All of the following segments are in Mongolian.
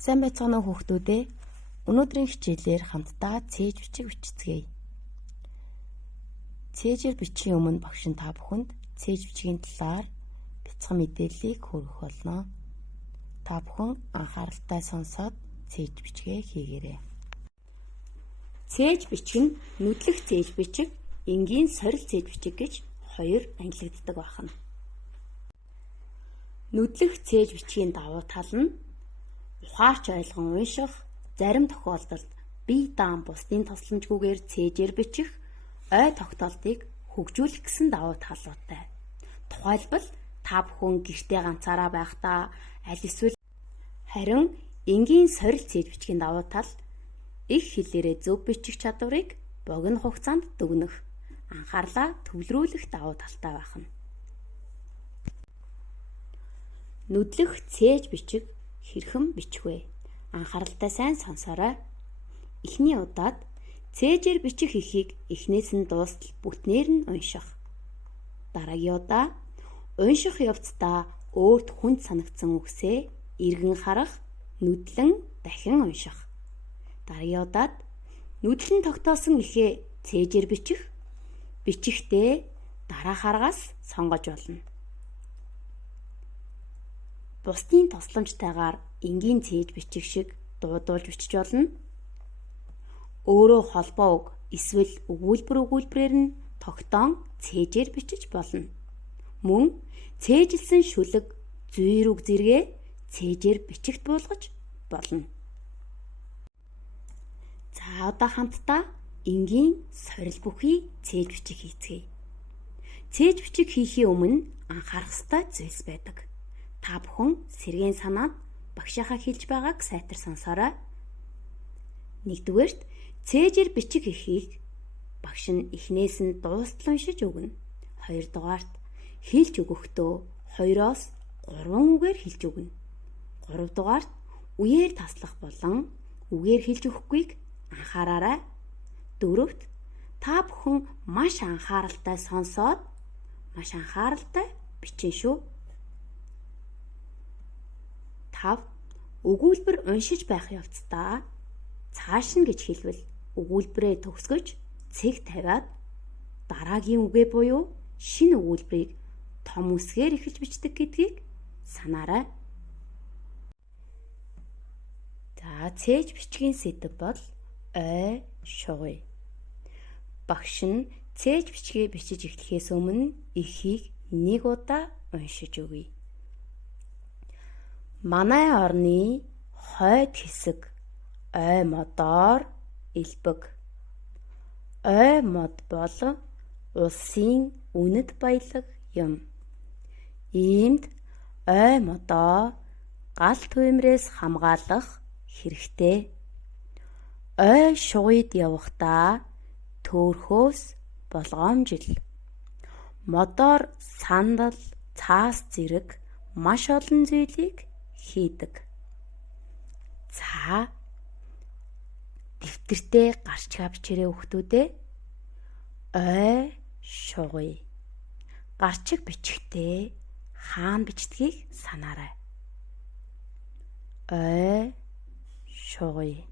Сайн байцгаана уу хүүхдүүдээ. Өнөөдрийн хичээлээр хамтдаа цээж бичиг бичицгээе. Цээжээр бичих өмнө багш нь та бүхэнд цээж бичгийн талаар бяцхан мэдээллийг хүргэх болно. Та бүхэн анхааралтай сонсоод цээж бичгээ хийгээрэй. Цээж бичиг нь нүдлэх цээж бичиг, энгийн сорил цээж бичиг гэж хоёр ангилагддаг байна. Нүдлэх цээж бичгийн давуу тал нь ухаарч ойлгон унших, зарим тохиолдолд бие даан бусдын тусламжгүйгээр цээжээр бичих, ой тогтоолтыг хөгжүүлэх гэсэн давуу талуудтай. Тухайлбал та бүхэн гэртээ ганцаараа байхдаа аль эсвэл харин энгийн сорил цээж бичгийн давуу тал их хэлээрээ зөв бичих чадварыг богино хугацаанд дүгнэх, анхаарлаа төвлөрүүлэх давуу талтай байна. Нүдлэх цээж бичиг хэрхэн бичих вэ? Анхааралтай сайн сонсоорой. Эхний удаад цээжээр бичих эхийг эхнээс нь дуустал бүтнээр нь унших. Дараагийн удаа унших явцдаа өөрт хүнд санагдсан үгсээ эргэн харах, нүдлэн дахин унших. Дараагийн удаад нүдлэн тогтоосон эхээ цээжээр бичих. Бичихдээ дараах аргаас сонгож болно. Бусдын тусламжтайгаар энгийн цээж бичих шиг дуудуулж бичиж болно. Өөрөө холбоо үг эсвэл өгүүлбэрээр нь тогтоон цээжээр бичиж болно. Мөн цээжилсэн шүлэг, зүйр үг зэрэгээ цээжээр бичигт буулгаж болно. За одоо хамтдаа энгийн сорил бүхий цээж бичиг хийцгээе. Цээж бичиг хийхээ өмнө анхаарах ёстой зүйлс байдаг. Та бүхэн сэргийн санаад багшийнхаа хэлж байгааг сайтар сонсоорой. Нэгдүгээрт цээжээр бичих эхийг багш нь эхнээс нь дуустал уншиж өгнө. Хоёрдугаарт хэлж өгөхдөө 2-оос 3 үгээр хэлж өгнө. Гуравдугаарт үеэр таслах болон үгээр хэлж өгөхгүйг анхаараарай. Дөрөвт та бүхэн маш анхааралтай сонсоод маш анхааралтай бичин шүү. 5. Өгүүлбэр уншиж байх явцдаа цааш нь гэж хэлбэл өгүүлбэрээ төгсгөж цэг тавиад дараагийн үгээ буюу шинэ өгүүлбэрийг том үсгээр эхэлж бичдэг гэдгийг санаарай. За цээж бичгийн сэдэв бол ой шугуй. Багш нь цээж бичгээ бичиж эхлэхээс өмнө эхийг нэг удаа уншиж өгье. Манай орны хойд хэсэг ой модоор элбэг. Ой мод бол улсын үнэт баялаг юм. Иймд ой модоо галт хуймрээс хамгаалах хэрэгтэй. Ой шугуйд явахдаа төөрхөөс болгоомжил. Модоор сандал, цаас зэрэг маш олон зүйлийг хийдэг. За дэвтэртээ гарч хавчирээ хүүхдүүдээ. Ой шугуй. Гарчиг бичихтээ хаана бичдгийг санаарай. Ой шугуй.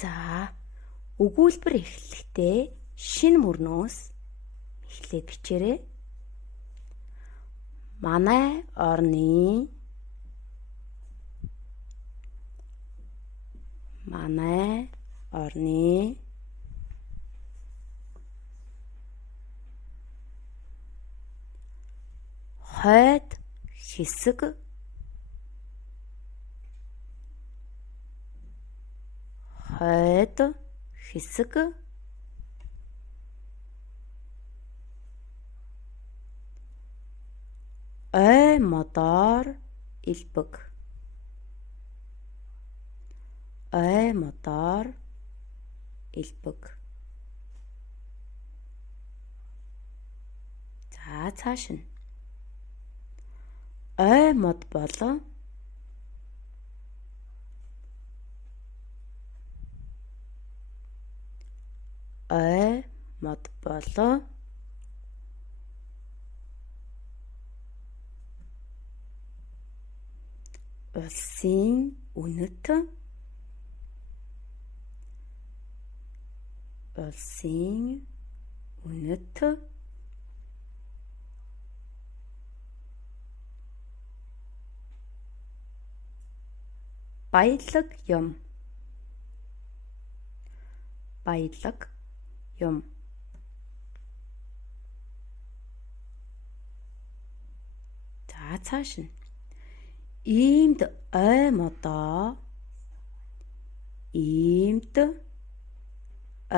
За өгүүлбэр эхлэхдээ шинэ мөрнөөс эхлээд бичээрэй. Манай орны хойд хэсэг ой модоор элбэг. Ой модоор элбэг. За цааш нь ой мод бол ой мод бол улсын үнэт, улсын үнэт, баялаг юм, баялаг юм. За цааш нь иймд ой модоо, иймд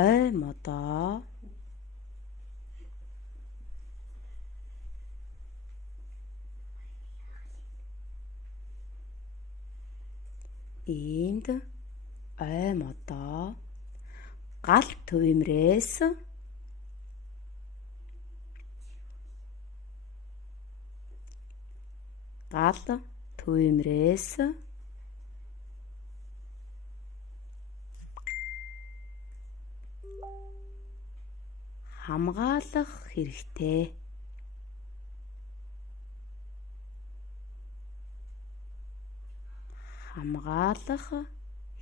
ой модоо, иймд ой модоо, гал төвөмрөөс, гал төвөмрөөс, хамгаалах хэрэгтэй, хамгаалах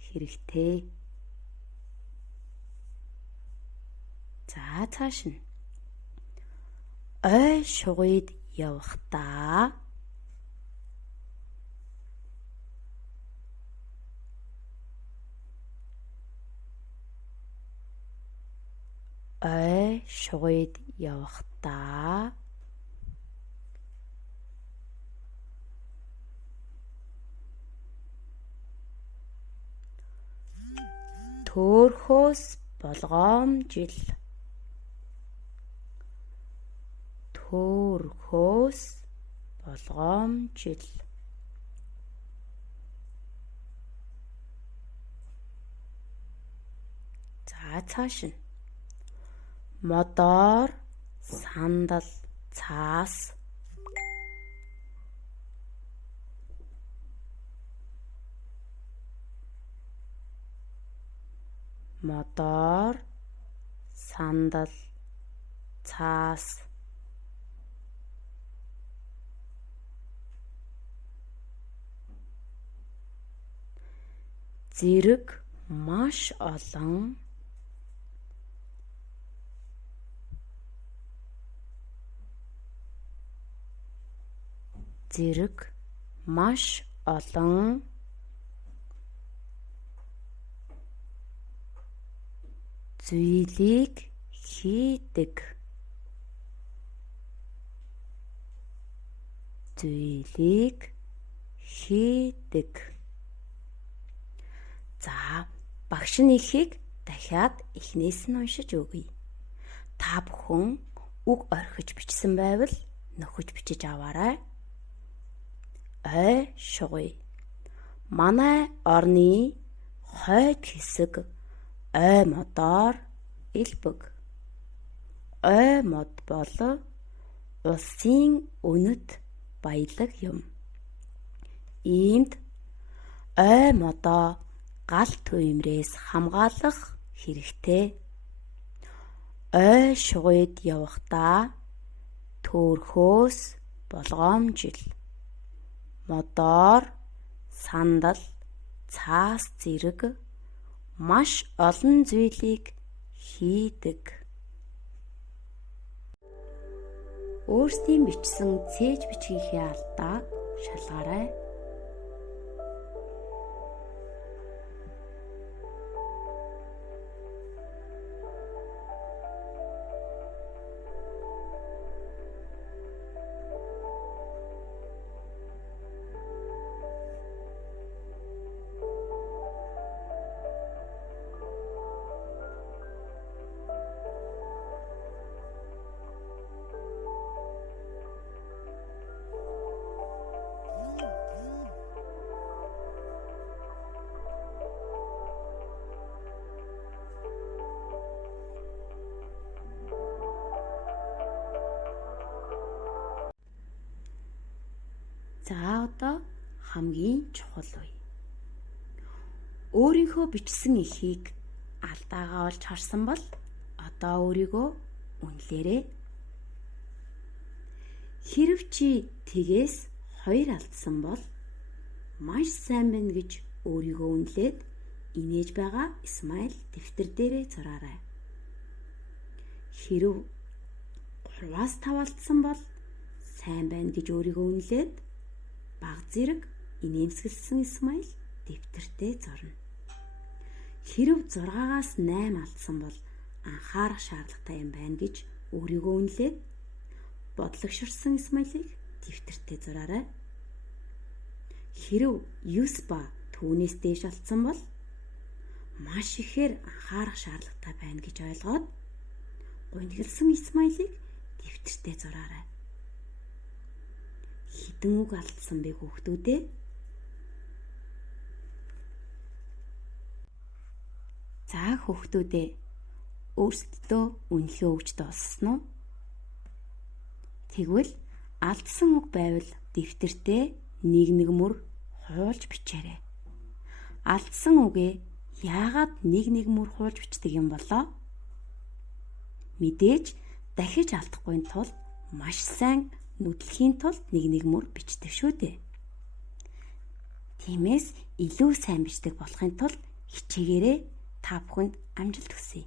хэрэгтэй. За цааш нь ой шугойд явахдаа, ой шугойд явахдаа, төөрхөөс болгоомжил, төөрхөөс болгоомжил. За цааш нь модоор, сандал, цаас, модоор, сандал, цаас, зэрэг маш олон, зэрэг маш олон, зүйлийг хийдэг, зүйлийг хийдэг. За багш нь ихийг дахиад эхнээс нь уншиж өгье. Та бүхэн үг орхиж бичсэн байвал нөхөж бичиж аваарай. Ой шугуй. Манай орны хойд хэсэг ой модоор элбэг. Ой мод бол улсын үнэт баялаг юм. Иймд ой модоо гал төвөмрөөс хамгаалах хэрэгтэй. Ой шугойд явахдаа төөрхөөс болгоомжил, модоор, сандал, цаас зэрэг маш олон зүйлийг хийдэг. Өөрсдийн бичсэн цээж бичгийнхээ алдаа шалгаарай. За одоо хамгийн чухал үе. Өөрийнхөө бичсэн эхийг алдаагаа олж харсан бол одоо өөрийгөө үнэлээрэй. Хэрв чи тгээс 2 алдсан бол маш сайн байна гэж өөрийгөө үнэлээд инээж байгаа Исмаил дэвтэр дээрээ зураарай. Хэрв 3-5 алдсан бол сайн байна гэж өөрийгөө үнэлээд бага зэрэг инээмсэглэсэн Исмаил дэвтэртээ зурна. Хэрв 6-аас 8 алдсан бол анхаарах шаардлагатай юм байна гэж өөрийгөө үнэлээд бодлогоширсан Исмаилыг дэвтэртээ зураарай. Хэрв 9 ба түүнээс дээш алдсан бол маш ихээр анхаарах шаардлагатай байна гэж ойлгоод гунигласан Исмаилыг дэвтэртээ зураарай. Хэдэн үг алдсан бэ хүүхдүүдээ? За хүүхдүүдээ өөрсдөө үнэлгээ өгч дууссан уу? Тэгвэл алдсан үг байвал дэвтэртээ нэг мөр хуулж бичээрэй. Алдсан үгээ яагаад нэг мөр хуулж бичдэг юм болоо? Мэдээж дахиж алдахгүй тул маш сайн нүдлэхийн тулд нэг мөр бичдэг шүү дээ. Тиймээс илүү сайн бичдэг болохын тулд хичээгээрээ та бүхэнд амжилт хүсье.